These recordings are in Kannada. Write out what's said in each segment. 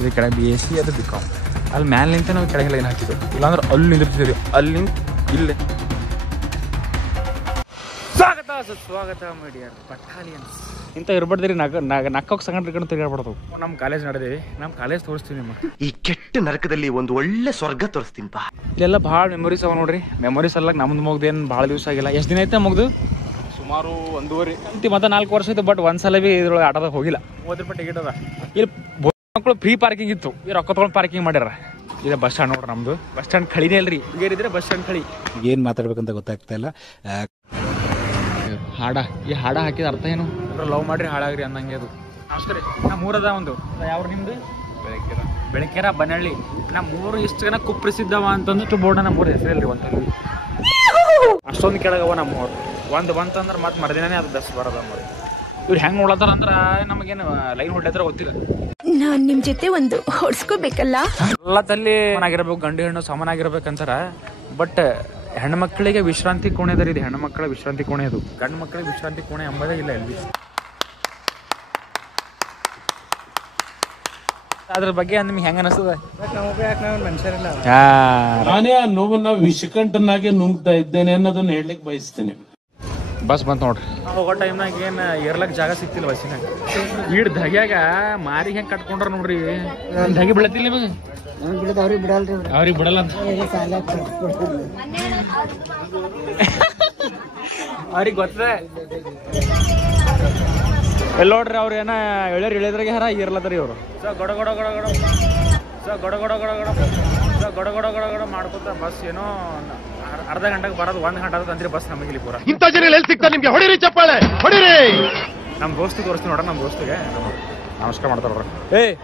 ಇದು ಕೆಳಗೆ BSc ಅದು BCom. ಅಲ್ಲಿ ಮ್ಯಾಲೆ ನಿಂತ ನಾವು ಕೆಳಗೆ ಲೈನ್ ಹಾಕಿದ್ದು, ಇಲ್ಲಾಂದ್ರೆ ಅಲ್ಲಿ ನಿಂದಿರ್ತಿದ್ದೀವಿ, ಅಲ್ಲಿ ನಿಂತು ಇಲ್ಲೇ. ಸ್ವಾಗತ ಮೀಡಿಯರ್ ಬಟಾಲಿಯನ್ಸ್ ಇಂಥ ಇರ್ಬಾರ್ದ್ರಿ. ನಕ್ಕೋಗಿ ಸಂಗಡ ತಿರುಗಾಡ್ಬಾರ್ದು. ನಮ್ಮ ಕಾಲೇಜ್ ನಡೆದೇವಿ, ನಮ್ಮ ಕಾಲೇಜ್ ತೋರಿಸ್ತೀವಿ ನಿಮಗೆ. ಈ ಕೆಟ್ಟ ನರಕದಲ್ಲಿ ಒಂದು ಒಳ್ಳೆ ಸ್ವರ್ಗ ತೋರಿಸ್ತೀನಿ. ಇಲ್ಲೆಲ್ಲ ಭಾಳ ಮೆಮೊರೀಸ್ ಅವ ನೋಡ್ರಿ. ಮೆಮೊರೀಸ್ ಅಲ್ಲ ನಮ್ದು ಮುಗ್ದೇನು ಭಾಳ ದಿವಸ ಆಗಿಲ್ಲ. ಎಷ್ಟು ದಿನ ಐತೆ ಮುಗ್ದು? ಸುಮಾರು 1.5 ಅಂತಿ ಮತ್ತೆ 4 ವರ್ಷ ಆಯ್ತು. ಬಟ್ ಒಂದ್ಸಲ ಭೀ ಇದ್ರೊಳಗೆ ಆಟೋದಾಗ ಹೋಗಿಲ್ಲ. 30 ರೂಪಾಯಿ ಟಿಕೆಟ್ ಅದ. ಇಲ್ಲಿ ಮಕ್ಕಳು ಫ್ರೀ ಪಾರ್ಕಿಂಗ್ ಇತ್ತು, ಈ ರೊಕ್ಕ ತೊಗೊಂಡು ಪಾರ್ಕಿಂಗ್ ಮಾಡ್ಯಾರ. ಇದೆ ಬಸ್ ಸ್ಟ್ಯಾಂಡ್ ನೋಡ್ರಿ, ನಮ್ದು ಬಸ್ ಸ್ಟ್ಯಾಂಡ್ ಖಳಿನೇ ಅಲ್ರಿ. ಈಗೇರಿದ್ರೆ ಬಸ್ ಸ್ಟ್ಯಾಂಡ್ ಖಳಿ. ಏನು ಮಾತಾಡ್ಬೇಕಂತ ಗೊತ್ತಾಗ್ತಾ ಇಲ್ಲ. ಈ ಹಾಡ ಹಾಕಿದ ಅರ್ಥ ಏನು? ಲವ್ ಮಾಡ್ರಿ ಹಾಳಾಗ್ರಿ ಅನ್ನಂಗೆ ಅದು. ನಮಸ್ಕಾರ. ನಮ್ಮ ಊರದ ಒಂದು ಯಾವ ನಿಮ್ದು? ಬೆಳಕೆರ ಬನಹಳ್ಳಿ. ನಮ್ಮ ಊರು ಇಷ್ಟು ಜನ ಕುಪ್ರಸಿದ್ಧವ ಅಂತಂದು ಬೋರ್ಡ್ ನಮ್ಮ ಊರು ಹೆಸರಿಲ್ರಿ. ಒಂದಲ್ಲಿ ಅಷ್ಟೊಂದು ಕೆಳಗವ ನಮ್ಮ ಊರು. ಒಂದು ಬಂತಂದ್ರೆ ಮತ್ತೆ ಮರುದಿನೇ ಅದು ಬಸ್ ಬರೋದ. ಇವ್ರು ಹೆಂಗೆ ನೋಡ್ತಾರ ಅಂದ್ರೆ ನಮಗೇನು ಲೈನ್ ಹೊಡ್ಲತ್ರ ಗೊತ್ತಿಲ್ಲ. ನಾನ್ ನಿಮ್ ಜೊತೆ ಒಂದು ಹೊಡ್ಸ್ಕೋಬೇಕಲ್ಲ. ಎಲ್ಲ ತಲ್ಲಿ ಆಗಿರ್ಬೇಕು, ಗಂಡು ಹೆಣ್ಣು ಸಮಾನಾಗಿರ್ಬೇಕಂತಾರ. ಬಟ್ ಹೆಣ್ಮಕ್ಳಿಗೆ ವಿಶ್ರಾಂತಿ ಕೋಣೆ ಅದರ. ಇದು ಹೆಣ್ಣು ಮಕ್ಕಳ ವಿಶ್ರಾಂತಿ ಕೋಣೆ, ಅದು ಗಂಡು ಮಕ್ಕಳಿಗೆ ವಿಶ್ರಾಂತಿ ಕೋಣೆ ಎಂಬುದೇ ಇಲ್ಲ ಎಲ್ಲಿ. ಅದ್ರ ಬಗ್ಗೆ ನಿಮ್ಗೆ ಹೆಂಗ ಅನಿಸ್ತದ? ಮನುಷ್ಯರಿಲ್ಲ. ನಾನೇ ಆ ನೋವನ್ನ ವಿಷಕಂಠನಾಗೆ ನುಂಗ್ತಾ ಇದ್ದೇನೆ ಅನ್ನೋದನ್ನ ಹೇಳಲಿಕ್ಕೆ ಬಯಸ್ತೇನೆ. ಬಸ್ ಬಂತ ನೋಡ್ರಿ. ಹೋಗೋ ಟೈಮ್ನಾಗ ಏನು ಏರ್ಲಕ್ ಜಾಗ ಸಿಕ್ತಿಲ್ಲ ಬಸ್ಸಿನಾಗ. ಈಡ್ ಧಗ್ಯಾಗ ಮಾರಿಗೆ ಹೆಂಗೆ ಕಟ್ಕೊಂಡ್ರ ನೋಡ್ರಿ. ಧಗಿ ಬಿಡತ್ತಿಲ್ಲ ನಿಮಗೆ? ಅವ್ರಿಗೆ ಬಿಡಲ್ಲ ಅಂತ ಅವ್ರಿಗೆ ಗೊತ್ತದ. ಎಲ್ಲ ನೋಡ್ರಿ ಅವ್ರು ಏನ ಇಳಿದ್ರಾಗೆ ಹಾರ ಇರ್ಲತ್ತರಿ ಇವರು. ಗಡ ಗಡ ಗಡ ಗಡ ಗಡ ಗಡ ಗಡ ಗಡ ಗಡ ಗಡ ಗಡ ಗಡ ಮಾಡ್ಕೊತ ಬಸ್ ಏನೋ ಅರ್ಧ ಗಂಟೆಗೆ ಬರೋದು, 1 ಗಂಟೆ ಆದ್ರೆ ಬಸ್ ನಮಗೆ ಇಲ್ಲಿ ಪೂರ. ಇಂಥ ಜನ ಎಲ್ಲಿ ಸಿಗ್ತಾರೆ ನಿಮ್ಗೆ? ಹೊಡಿರಿ ಚಪ್ಪಾಳೆ, ಹೊಡಿರಿ. ನಮ್ಮ ದೋಸ್ತಿಗೆ ತೋರಿಸ್ತೀವಿ ನೋಡ್ರಿ. ನಮ್ಮ ದೋಸ್ತಿಗೆ ನಮಸ್ಕಾರ ಮಾಡ್ತಾರ ನೋಡ್ರಿ. ಏಯ್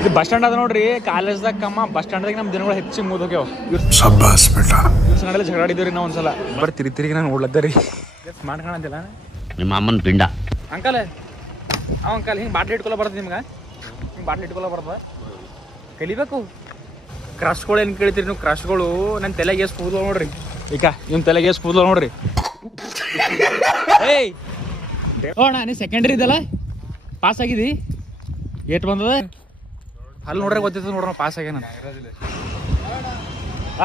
ಇದು ಬಸ್ ಸ್ಟ್ಯಾಂಡ್ ಅದ ನೋಡ್ರಿ. ಕಾಲೇಜ್ದಾಗ ಕಮ್ಮ, ಬಸ್ ಸ್ಟ್ಯಾಂಡ್ದಾಗ ನಮ್ಮ ದಿನಗಳು ಹೆಚ್ಚಿಗೆ ಮುಗಿದೋಗ್ಯಾವ. ಸಂಗಡೆಲ್ಲ ಜಗಳಾಡಿದ್ವಿ ನಾವು ಒಂದ್ಸಲ. ಬರೀ ತಿರುಗಿ ನಾನು ಓಡ್ಲದ್ದ ರೀ. ಸ್ಮಾರ್ಟ್ ಕಾಣಂತಿಲ್ಲ ನಿಮ್ಮ ಅಮ್ಮನ ಪಿಂಡ. ಅಂಕಲ್ ಅಂಕಲ್ ಹಿಂಗೆ ಬಾಟ್ಲಿ ಇಟ್ಕೊಲ್ಲ ಬರ್ತದೆ ನಿಮ್ಗೆ? ಹಿಂಗೆ ಬಾಟ್ಲಿ ಇಟ್ಕೊಲ್ಲ ಬರ್ತದೆ? ಕಲಿಬೇಕು. ಕ್ರಶ್ಗಳು ಏನು ಕೇಳ್ತೀರಿ ನೀವು? ಕ್ರಶ್ಗಳು ನನ್ನ ತಲೆಗೆ ಎಷ್ಟು ಕೂದಲು ನೋಡ್ರಿ. ಈಗ ನಿಮ್ಮ ತಲೆಗೆ ಎಷ್ಟು ಕೂದಲು ನೋಡ್ರಿ. ಏಯ್ ಹೋಣ, ನೀ ಸೆಕೆಂಡ್ರಿ ಇದಲ್ಲ, ಪಾಸ್ ಆಗಿದಿ? ಏಟ್ ಬಂದದ ಅಲ್ಲಿ ನೋಡ್ರಿ, ಗೊತ್ತಿತ್ತು ನೋಡ್ರಿ ಪಾಸ್ ಆಗ್ಯಾನ.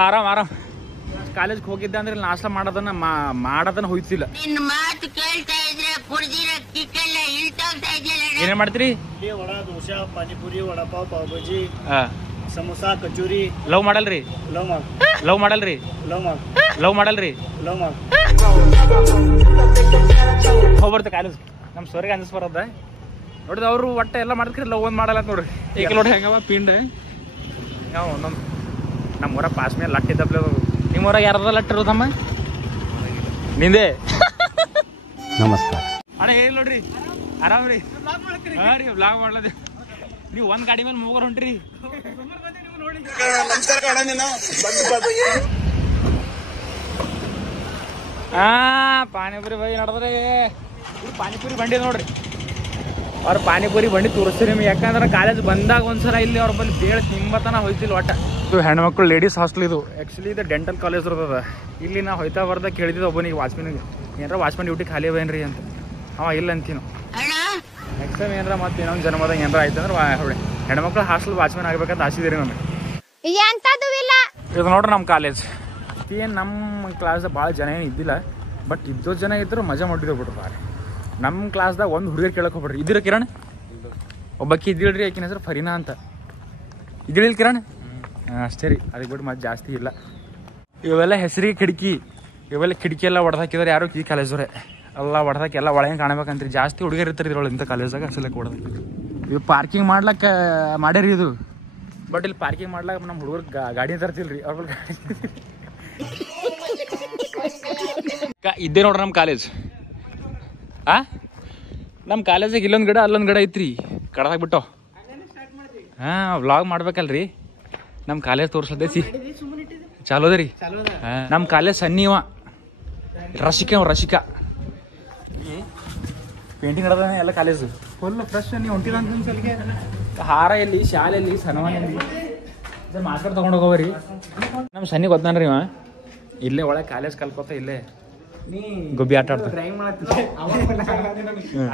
ಆರಾಮ್ ಆರಾಮ್. ಕಾಲೇಜ್ಗೆ ಹೋಗಿದ್ದೆ ಅಂದ್ರೆ ನಾಷ್ಟ ಮಾಡೋದನ್ನ ಹೋಯ್ತಿಲ್ಲ. ಏನೇನ್ ಮಾಡ್ತೀರಿ? ವಡಾ, ದೋಸೆ, ಪಾನಿಪುರಿ, ವಡಾಪಾವ್, ಪಾವ್ ಭಾಜಿ, ಸಮೋಸ, ಕಚೋರಿ. ಲವ್ ಮಾಡಲ್ರಿ? ಲವ್ ಮಾಡಲ್ರಿ? ಲವ್ ಮಾಡಲ್ರಿ? ಹೋಗ್ಬರ್ತೆ ಕಾಲೇಜ್. ನಮ್ಮ ಸ್ವರ್ಗ ಅನ್ಸ್ ಬರೋದ ನೋಡಿದ. ಅವರು ಒಟ್ಟೆ ಎಲ್ಲ ಮಾಡಿದ್ರಿ, ಲವ್ ಒಂದು ಮಾಡಲ್ಲ ನೋಡ್ರಿ. ಈಗ ನೋಡಿ ಹೆಂಗವ ಪಿಂಡ್ ಹಿಂಗ ಒಂದೊಂದು. ನಮ್ಮೂರ ಪಾಸ್ ಮೇಲೆ ಲಟ್ ಇದ್ದಪ್ಲೆ. ನಿಮ್ಮೂರಾಗ ಯಾರದ ಲಟ್ ಇರೋದಮ್ಮ? ನಿಂದೆ. ನಮಸ್ಕಾರ ಅಣ್ಣ. ಹೇಳಿ ನೋಡ್ರಿ, ಆರಾಮ್ ರೀ? ಹಾಂ ರೀ, ಬ್ಲಾಗ್ ಮಾಡ್ಲದೆ. ನೀವು ಒಂದು ಗಾಡಿ ಮೇಲೆ ಮೂವರು ಹೊಂಟ್ರಿ. ಪಾನಿಪುರಿ ಬೈ ನಡೆದ್ರಿ. ಪಾನಿಪುರಿ ಬಂಡಿ ನೋಡ್ರಿ. ಅವ್ರ ಪಾನಿಪುರಿ ಬಂಡಿ ತೋರಿಸ್ತೀರಿ ನಿಮ್ಗೆ. ಯಾಕಂದ್ರೆ ಕಾಲೇಜ್ ಬಂದಾಗ ಒಂದ್ಸಲ ಇಲ್ಲಿ ಅವ್ರ ಬಲ್ಲಿ ಬೇಳೆ ತಿಂಬತನ ಹೋಯ್ತಿಲ್ಲ ಒಟ್ಟ. ಇದು ಹೆಣ್ಮಕ್ಳು ಲೇಡೀಸ್ ಹಾಸ್ಟೆಲ್. ಇದು ಆ್ಯಕ್ಚುಲಿ ಇದು ಡೆಂಟಲ್ ಕಾಲೇಜ್ ಇರ್ತದ. ಇಲ್ಲಿ ನಾವು ಹೋಯ್ತಾ ಬರ್ದಾಗ ಕೇಳಿದ್ದು ಒಬ್ಬನಿಗೆ, ವಾಚ್ಮನಿಗೆ, ಏನಾರ ವಾಚ್ಮನ್ ಡ್ಯೂಟಿ ಖಾಲಿ ಅವೇನ್ರಿ ಅಂತ. ಅವ ಇಲ್ಲ ಅಂತೀನು. ನೆಕ್ಸ್ಟ್ ಟೈಮ್ ಏನಾರ ಮತ್ತೆ ಇನ್ನೊಂದು ಜನ್ಮದಾಗ ಏನಾರ ಆಯ್ತು ಅಂದ್ರೆ ಹೊಡೆ ಹೆಣ್ಮಕ್ಳು ಹಾಸ್ಟೆಲ್ ವಾಚ್ಮನ್ ಆಗ್ಬೇಕಂತ ಆಸಿದ್ರಿ ನಮಗೆ. ಇದು ನೋಡ್ರಿ ನಮ್ಮ ಕಾಲೇಜ್. ಏನು ನಮ್ಮ ಕ್ಲಾಸ್ದಾಗ ಭಾಳ ಜನ ಏನು ಇದ್ದಿಲ್ಲ. ಬಟ್ ಇದ್ದೋ ಜನ ಇದ್ರು ಮಜಾ ಮಾಡಿದ್ರು ಬಿಡ್ರಿ ಭಾಳ. ನಮ್ಮ ಕ್ಲಾಸ್ದಾಗ ಒಂದು ಹುಡುಗರು ಕೇಳಕ್ಕೆ ಹೋಗ್ಬಿಡ್ರಿ. ಇದ್ದೀರ ಕಿರಣ್? ಒಬ್ಬಕ್ಕಿ ಇದ್ದಿಳ್ರಿ, ಆಕಿನ ಹೆಸರು ಫರೀನಾ ಅಂತ. ಇದ್ದಿಳಿಲ್ ಕಿರಣ್? ಅಷ್ಟೇ ರೀ, ಅದಕ್ಕೆ ಬಿಟ್ಟು ಮತ್ತೆ ಜಾಸ್ತಿ ಇಲ್ಲ. ಇವೆಲ್ಲ ಹೆಸರಿಗೆ ಕಿಟಕಿ. ಇವೆಲ್ಲ ಕಿಟಕಿ ಎಲ್ಲ ಹೊಡೆದಾಕಿದ್ರೆ ಯಾರು ಈ ಕಾಲೇಜವ್ರೆ ಎಲ್ಲ ಹೊಡೆದಾಕಿ ಎಲ್ಲ ಒಳಗೆ ಕಾಣಬೇಕಂತ್ರಿ. ಜಾಸ್ತಿ ಹುಡುಗರು ಇರ್ತಾರೆ ಇದ್ರೊಳಗೆ ಇಂಥ ಕಾಲೇಜಾಗ. ಅಸಲಕ್ಕೆ ಹೊಡೆದಾಕಿ ಇದು ಪಾರ್ಕಿಂಗ್ ಮಾಡ್ಲಕ್ಕೆ ಮಾಡ್ಯಾರಿ ಇದು. ಬಟ್ ಇಲ್ಲಿ ಪಾರ್ಕಿಂಗ್ ಮಾಡ್ಲಾಕ ನಮ್ಮ ಹುಡುಗರು ಗಾಡಿ ತರ್ತಿಲ್ರಿ. ಅವ್ರ ಗಾಡಿ ಇದ್ದೇ ನೋಡ್ರಿ ನಮ್ಮ ಕಾಲೇಜ್. ನಮ್ಮ ಕಾಲೇಜಿಗೆ ಇಲ್ಲೊಂದು ಗಿಡ ಅಲ್ಲೊಂದು ಗಿಡ ಐತ್ರಿ, ಕಡದಾಗ ಬಿಟ್ಟು. ವ್ಲಾಗ್ ಮಾಡ್ಬೇಕಲ್ರಿ. ನಮ್ಮ ಕಾಲೇಜ್ ತೋರ್ಸದೈತಿ ಚಾಲೋ ಅದ ರೀ. ನಮ್ಮ ಕಾಲೇಜ್ ಸನ್ನಿವ ರಸಿಕಾ ಪೇಂಟಿಂಗ್ ಅದ ಎಲ್ಲ ಕಾಲೇಜು ಫುಲ್ ಫ್ರೆಶ್. ನೀವು ಹೊಂಟಿಲ್ಲ ಅಂತ ಹಾರ ಎಲ್ಲಿ, ಶಾಲೆಯಲ್ಲಿ, ಸನ್ಮಾನ ಎಲ್ಲಿ, ಮಾಸ್ಕರ್ ತೊಗೊಂಡು ಹೋಗೋರಿ. ನಮ್ಮ ಸನ್ನಿ ಗೊತ್ತಾನ್ರಿ ಇವ. ಇಲ್ಲೇ ಒಳಗೆ ಕಾಲೇಜ್ ಕಲ್ಕೋತ ಇಲ್ಲೇ ಗೊಬ್ಬಿ ಆಟ ಆಡ್ತಾರೆ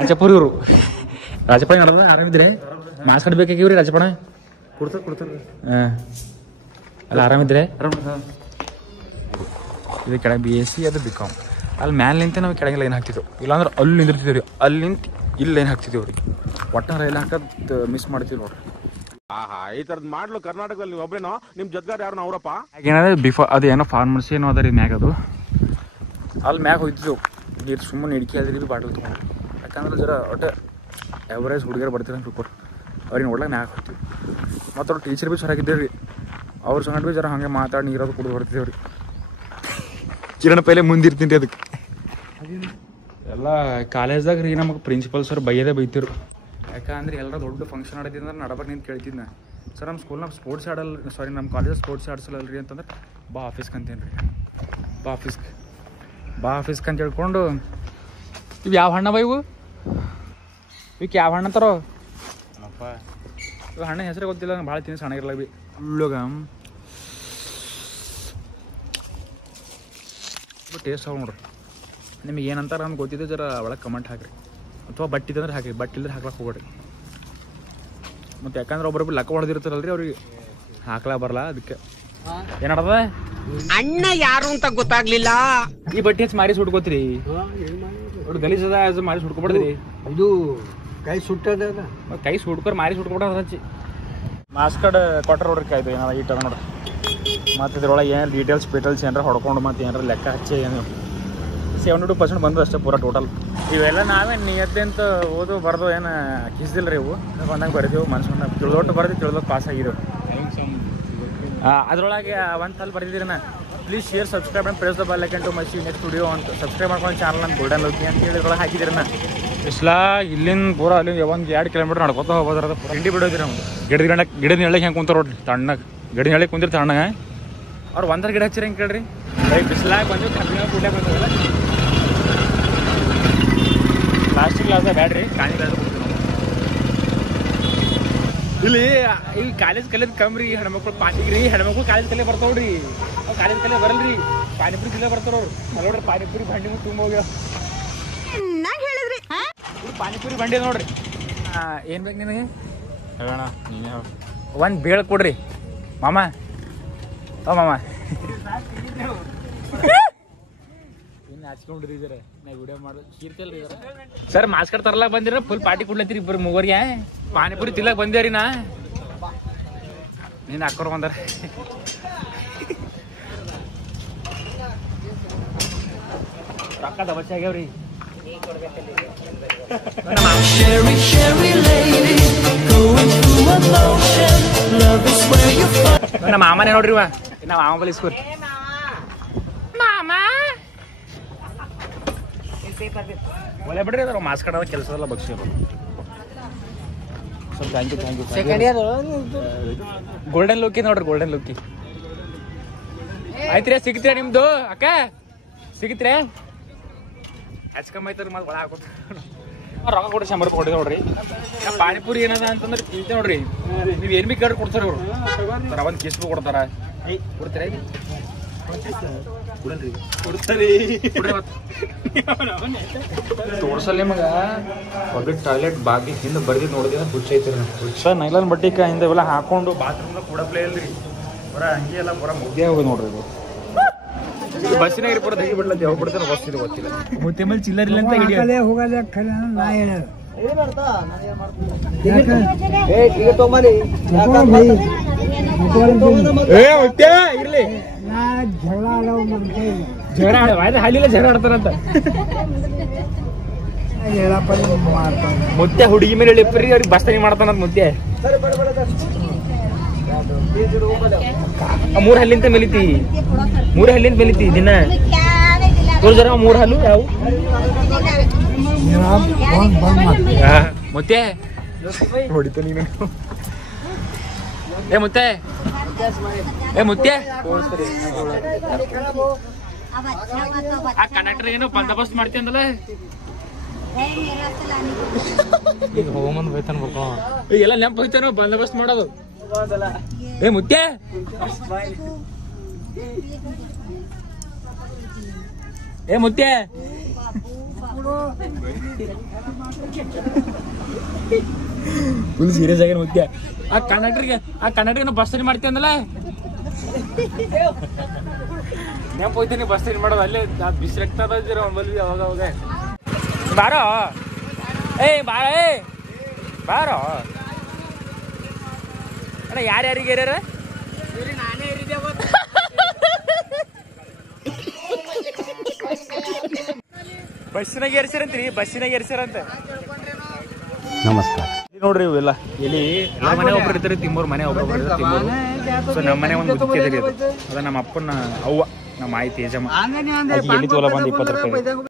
ರಾಜಪುರ ಇವರು ರಾಜಪಣ ನೋಡೋದ ಆರಾಮಿದ್ರೆ ಮಾಸ್ಕ್ ಕಟ್ಬೇಕಾಗಿವ್ರಿ ರಾಜಪಣ ಕೊಡ್ತಾರೆ ಹಾಂ ಅಲ್ಲ ಆರಾಮಿದ್ರೆ ಇದು ಕೆಳಗೆ BSc ಅದು BCom ಅಲ್ಲಿ ಮ್ಯಾಲೆ ನಿಂತೆ ನಾವು ಕೆಳಗೆ ಲೈನ್ ಹಾಕ್ತಿದ್ದೆವು ಇಲ್ಲಾಂದ್ರೆ ಅಲ್ಲಿ ನಿಂದಿರ್ತಿದ್ದೀವಿ ರೀ ಅಲ್ಲಿ ನಿಂತು ಇಲ್ಲಿ ಲೈನ್ ಹಾಕ್ತಿದ್ದೇವೆ ರೀ ಒಟ್ಟು ರೈಲ್ ಹಾಕೋದು ಮಿಸ್ ಮಾಡ್ತೀವಿ ನೋಡ್ರಿ ಈ ತರದ್ ಮಾಡ್ಲು ಕರ್ನಾಟಕದಲ್ಲಿ ನೀವು ಒಬ್ರೇನೋ ನಿಮ್ ಜೊತೆಗಾರ ಯಾರು ಅವರಪ್ಪ ಏನಾದ್ರೆ ಬಿಫೋರ್ ಅದು ಏನೋ ಫಾರ್ಮರ್ಸಿ ಏನೋ ಅದ ರೀ ಮ್ಯಾಗ ಅದು ಅಲ್ಲಿ ಮ್ಯಾಗ ಹೋಯ್ತಿದ್ದೆವು ನೀರು ಸುಮ್ಮನೆ ಇಡ್ಕಿ ಆದ್ರಿ ಇದು ಬಾಟಲ್ ತೊಗೊಂಡು ಯಾಕಂದ್ರೆ ಜರ ಒಟ್ಟು ಎವರೇಜ್ ಹುಡುಗಿಯರು ಬರ್ತೀರ ಅಂತ ತಿಳ್ಕೊರಿ ಅವ್ರಿಗೆ ನೋಡ್ಲಾಗ ಮ್ಯಾಗ ಹೋಗ್ತೀವಿ ಮತ್ತು ಅವ್ರು ಟೀಚರ್ ಭೀ ಸರಿಯಾಗಿದ್ದೇವೆ ರೀ ಅವ್ರ ಸಂಗಡ ಭೀ ಜರ ಹಾಗೆ ಮಾತಾಡಿ ನೀರೋದು ಕುಡಿದು ಬರ್ತಿದ್ದೇವೆ ರೀ ಕಿರಣ ಪೈಲೆ ಮುಂದಿರ್ತೀನಿ ರೀ ಅದಕ್ಕೆ ಎಲ್ಲ ಕಾಲೇಜ್ದಾಗ ರೀ ನಮಗೆ ಪ್ರಿನ್ಸಿಪಲ್ ಸರ್ ಬೈಯದೇ ಬೈತಿರು ಯಾಕಂದ್ರೆ ಎಲ್ಲರೂ ದೊಡ್ಡ ಫಂಕ್ಷನ್ ಆಡಿದ್ರೆ ನಡಬಾರ್ದು ನಿಂತು ಕೇಳ್ತಿದ್ದೆ ಸರ್ ನಮ್ಮ ಸ್ಕೂಲ್ನಾಗ ಸ್ಪೋರ್ಟ್ಸ್ ಆಡಲ್ಲ ಸಾರಿ ನಮ್ಮ ಕಾಲೇಜ್ ಸ್ಪೋರ್ಟ್ಸ್ ಆಡಿಸಲ್ಲ ರೀ ಅಂತಂದ್ರೆ ಬಾ ಆಫೀಸ್ಗೆ ಅಂತೇನು ರೀ ಬಾ ಆಫೀಸ್ಗೆ ಅಂತ ಹೇಳ್ಕೊಂಡು ಇವು ಯಾವ ಹಣ್ಣ ಬಾ ಇವಕ್ಕೆ ಯಾವ ಹಣ್ಣು ಅಂತಾರೋ ಅಪ್ಪ ಇವು ಹಣ್ಣ ಹೆಸರು ಗೊತ್ತಿಲ್ಲ ನಂಗೆ ಭಾಳ ತಿನ್ನಿ ಸಣ್ಣಗಿರಲ್ಲ ಬಿ ಉಳ್ಳೋಗ ಟೇಸ್ಟ್ ಅವ ನೋಡ್ರಿ ನಿಮಗೆ ಏನಂತಾರೆ ನಮ್ಗೆ ಗೊತ್ತಿದೆ ಜರ ಒಳಗೆ ಕಮೆಂಟ್ ಹಾಕಿರಿ ಅಥವಾ ಬಟ್ಟಿದಂದ್ರೆ ಹಾಕಿರಿ ಬಟ್ಟಿಲ್ದ್ರೆ ಹಾಕ್ಲಕ್ಕೆ ಹೋಗ್ಬೇಡ್ರಿ ಮತ್ತು ಯಾಕಂದ್ರೆ ಒಬ್ಬರೊಬ್ಬರು ಲಕ್ಕ ಹೊಡೆದಿರ್ತಾರಲ್ರಿ ಅವ್ರಿಗೆ ಹಾಕ್ಲಾ ಬರಲ್ಲ ಅದಕ್ಕೆ ಏನಾಡದ ಅಣ್ಣ ಯಾರು ಅಂತ ಗೊತ್ತಾಗ್ಲಿಲ್ಲ. ಈ ಬಟ್ಟೆ ಹಚ್ಚಿ ಮಾರಿ ಸುಟ್ಕೋತೀರಿ ಗಲೀಜ್ ಅದ ಮಾರಿ ಸುಟ್ಕೊಬಿಡ್ರಿ ಇದು ಕೈ ಸುಟ್ಟದ ಕೈ ಸುಟ್ಕೊರ್ ಮಾರಿ ಸುಟ್ಕೊಬಿಡ ಹಚ್ಚಿ ಮಾಸ್ಕಡ್ ಕೊಟ್ರ ನೋಡ್ರಿ ಕಾಯ್ದು ಏನಾರ ಈಟದ ನೋಡ್ರಿ ಮತ್ತು ಇದ್ರೊಳಗೆ ಏನು ಡೀಟೇಲ್ಸ್ ಏನಾರ ಹೊಡ್ಕೊಂಡು ಮತ್ತು ಏನಾರ ಲೆಕ್ಕ ಹಚ್ಚಿ ಏನು 72% ಬಂದು ಅಷ್ಟೇ ಪೂರ ಟೋಟಲ್ ಇವೆಲ್ಲ ನಾವೇ ನಿಯತ್ತೆ ಅಂತ ಓದು ಬರ್ದು ಏನು ಕಿಸ್ದಿಲ್ಲ ರೀ ಇವು ಬಂದಂಗೆ ಬರೆದೆವು ಮನ್ಸು ತಿಳಿದೊಟ್ಟು ಬರ್ದು ತಿಳಿದೊಟ್ಟು ಪಾಸ್ ಆಗಿದ್ದೆವು ಅದರೊಳಗೆ ಒಂದು ಸಲ ಬರ್ದಿದ್ದೀರಿ ನಾ please share subscribe and press the bell icon to my next video ಅಂತ ಸಬ್ಸ್ಕ್ರೈಬ್ ಮಾಡ್ಕೊಂಡು ಚಾನಲ್ ನನ್ನ ಗೋಲ್ಡನ್ ಲೋಕಿ ಅಂತ ಹೇಳಿ ಇದ್ರೊಳಗೆ ಹಾಕಿದ್ದೀರಿ ನಾ ಇಸ್ಲಾ ಇಲ್ಲಿಂದ ಪೂರ ಅಲ್ಲಿಂದ ಒಂದು 2 ಕಿಲೋಮೀಟರ್ ನಡ್ಕೊತ ಹೋಗೋದ್ರ ತಿಂಡಿ ಬಿಡೋದಿರಿ ನಮ್ಗೆ ಗಿಡದ ನೆಳಗೆ ಹೆಂಗೆ ಕುಂತಾರ ನೋಡ್ರಿ ತಣ್ಣಗೆ ಗಿಡದ ನೆಳಗೆ ಕುಂತಿರ್ ತಣ್ಣಗೆ ಅವ್ರು ಒಂದರ ಗಿಡ ಹಚ್ಚಿರಿ ಹೆಂಗೆ ಕೇಳ್ರಿ ಬಿಸ್ಲಾಗ ಬಂದು ಕಬ್ಬಿನ ಕೂಡ್ಲೆ ಬಂದವಲ್ಲ ಪ್ಲಾಸ್ಟಿಕ್ ಗ್ಲಾಸ ಬ್ಯಾಡ್ರಿ ಕಾಣಿ ಗ್ಲಾಸ ಕೊಡ್ತೀವಿ ನಾವು ಇಲ್ಲಿ ಕಾಲೇಜ್ ಕಲಿಯೋದು ಕಮ್ರಿ ಹೆಣ್ಮಕ್ಳು ಪಾನಿಗ್ರಿ ಹೆಣ್ಮಕ್ಳು ಕಾಲೇಜ್ ಕಲೆ ಬರ್ತಾವ್ರಿ ಅವು ಕಾಲೇಜ್ ಕಲೆ ಬರಲ್ರಿ ಪಾನಿಪುರಿ ಜಿಲ್ಲೆ ಬರ್ತಾರ ಅವ್ರು ನೋಡ್ರಿ ಪಾನಿಪುರಿ ಬಂಡಿ ಮುಟ್ಟು ತುಂಬ ಹೋಗ್ಯಾವ ಪಾನಿಪುರಿ ಬಂಡಿ ನೋಡ್ರಿ ಏನು ಬೇಕು ನಿನಗೆ ಹೇಳೋಣ ನೀನೇ ಒಂದು ಬೇಳ ಕೊಡ್ರಿ ಮಾಮ ಮಾಮ ಇನ್ನು ಹಚ್ಕೊಂಡ್ರಿ ಜರ ನಾ ವಿಡಿಯೋ ಮಾಡೋದು ಕೀರ್ತಲ್ರಿ ಸರ್ ಮಾಸ್ಕ್ ತರಲಾಕ ಬಂದಿರ ಫುಲ್ ಪಾರ್ಟಿ ಕೊಡ್ಲತ್ತೀರಿ ಇಬ್ಬರು ಮೂವರಿಗೆ ಪಾನಿಪುರಿ ತಿಲ್ಲಕ್ ಬಂದೇವ್ರಿ ನಾ ನೀನು ಹಾಕೋರ್ ಬಂದಾರ ರೊಕ್ಕ ದಬಚ್ಚೆ ಆಗ್ಯಾವ್ರಿ ನಮ್ಮ ಮಾಮನೇ ನೋಡ್ರಿ ನಾವು ಮಾಮ ಬಲಿಸ್ಕೋರಿ ಒಳ್ಳೆ ಬಿಡ್ರಿ ಅದ್ರ ಮಾಸ್ಕ್ ಆಡೋದು ಕೆಲಸ ಎಲ್ಲ ಬಗ್ಸಿ ಸ್ವಲ್ಪ ಥ್ಯಾಂಕ್ ಯು ಗೋಲ್ಡನ್ ಲುಕ್ಕಿ ನೋಡ್ರಿ ಗೋಲ್ಡನ್ ಲುಕ್ಕಿ ಆಯ್ತ್ರಿ ಸಿಗ್ತೀರ ನಿಮ್ದು ಅಕ್ಕ ಸಿಗತ್ರೆ ಹಚ್ಕೊಂಬೈತಾರ ಮತ್ತೆ ಒಳ ಹಾಕೋತ ರೊಕ್ಕ ಕೊಡ್ರಿ 100 ರೂಪಾಯಿ ಕೊಡಿ ನೋಡ್ರಿ ನಮ್ಮ ಪಾನಿಪುರಿ ಏನದ ಅಂತಂದ್ರೆ ತಿಂತೆ ನೋಡ್ರಿ ನೀವು ಏನು ಬಿ ಕೇಳಿ ಕೊಡ್ತಾರ ಇವ್ರು ಒಂದು ಕೇಸ್ ಬಿ ಕೊಡ್ತಾರ ಕೊಡ್ತೀರ ತೋರ್ಸಲ್ಲ ನಿಮಗ ಪಬ್ಲಿಕ್ ಟಾಯ್ಲೆಟ್ ಬಾಗಿ ಹಿಂದೆ ಬರ್ದಿದ್ದು ನೋಡಿದ್ರೆ ಹುಚ್ಚೈತಿರಿ ಸರ್ ನೈಲಾನ್ ಬಟ್ಟಿಕ ಹಿಂದೆ ಇವೆಲ್ಲ ಹಾಕೊಂಡು ಬಾತ್ರೂಮ್ದಾಗ ಕೂಡಪ್ಲೇ ಇಲ್ರಿ ಬರ ಹಂಗೆ ಎಲ್ಲ ಬರ ಮುದ್ದೆ ಹೋಗಿ ನೋಡ್ರಿ ಇದು ಬಸ್ಸಿನಾಗ ಇರ್ಬೋದು ತೆಗಿ ಬಿಡ್ಲತ್ತಿ ಹೋಗಿ ಬಿಡ್ತಾನೆ ಬಸ್ ಇದು ಗೊತ್ತಿಲ್ಲ ಮುತ್ತೆ ಮೇಲೆ ಚಿಲ್ಲರ್ ಇಲ್ಲ ಅಂತ ಹೋಗಲ್ಲ ನಾ ಹೇಳೋದು ಇರ್ಲಿ ಜಗಳ ಹಾಲಿಲ್ಲ ಜಗಳ ಆಡ್ತಾರಂತ ಮುತ್ತೆ ಹುಡುಗಿ ಮೇಲೆ ಹೇಳಿಪ್ರಿ ಅವ್ರಿಗೆ ಬಸ್ತಾಗಿ ಮಾಡ್ತಾನಂತ ಮುತ್ತೆ 3 ಹಲ್ಲಿಂದ ಮೇಲಿತಿ 3 ಹಲ್ಲಿಂದ ಮೇಲಿತಿ ದಿನ ತೋರ್ ಜರ 3 ಹಲ್ಲು ಯಾವ ಮುತ್ತೆ ಹೊಡಿತ ನೀನು ಏ ಮುತ್ತೆ ಆ ಕಂಡಕ್ಟರ್ ಏನೋ ಬಂದೋಬಸ್ತ್ ಮಾಡ್ತಿ ಅಂದಲ್ಲ ಈಗ ಹೋಗಮಂದ್ ಬೈತಾನ ಬರ್ಕೋ ಎಲ್ಲ ನೆಂಪ್ ಹೋಯ್ತಾನೋ ಬಂದೋಬಸ್ತ್ ಮಾಡೋದು ಏ ಮುತ್ತೆ ಏ ಮುತ್ಯ ಫುಲ್ ಸೀರಿಯಸ್ ಆಗ್ಯಾರ ಮುತ್ಯ. ಆ ಕಂಡಕ್ಟರ್ಗೆ ಬಸ್ ಸ್ಟ್ಯಾಂಡ್ ಮಾಡ್ತೀಯ ಅಂದಲ್ಲ ನೆನಪು ಹೋಯ್ತೀನಿ. ಬಸ್ ಸ್ಟ್ಯಾಂಡ್ ಮಾಡೋದು ಅಲ್ಲೇ ಬಿಸಿಲಾಗ್ತದ ಬಲ್ವಿ ಅವಾಗ ಅವಾಗ. ಬಾರೋ ಬಾರ ಬಾರೋ ಅಣ್ಣ. ಯಾರ್ಯಾರಿಗೆ ಏರ್ಯಾರ ಬಸ್ಸಿನಾಗ ಏರ್ಸ್ಯಾರಂತ್ರಿ, ಬಸ್ಸಿನಾಗ ಏರ್ಸ್ಯಾರಂತ. ನಮಸ್ಕಾರ. ನೋಡ್ರಿ ಇವೆಲ್ಲ ಇಲ್ಲಿ ಮನೆ ಒಬ್ರು ಇರ್ತಾರೆ, ತಿಮ್ಮೂರ್ ಮನೆ ಒಬ್ಬರು ಇರ್ತಾರೆ ತಿಮ್ಮೂರು. ಸೊ ನಮ್ಮ ಮನೆ ಒಂದು ಮುದುಕಿದ್ರಿ ಅದು. ಅದ ನಮ್ಮ ಅಪ್ಪನ ಅವ್ವ, ನಮ್ಮ ಆಯಿ ತೇಜಮ್ಮ. ಎಲ್ಲಿ ತೋಲ ಬಂದು 20 ರೂಪಾಯಿ.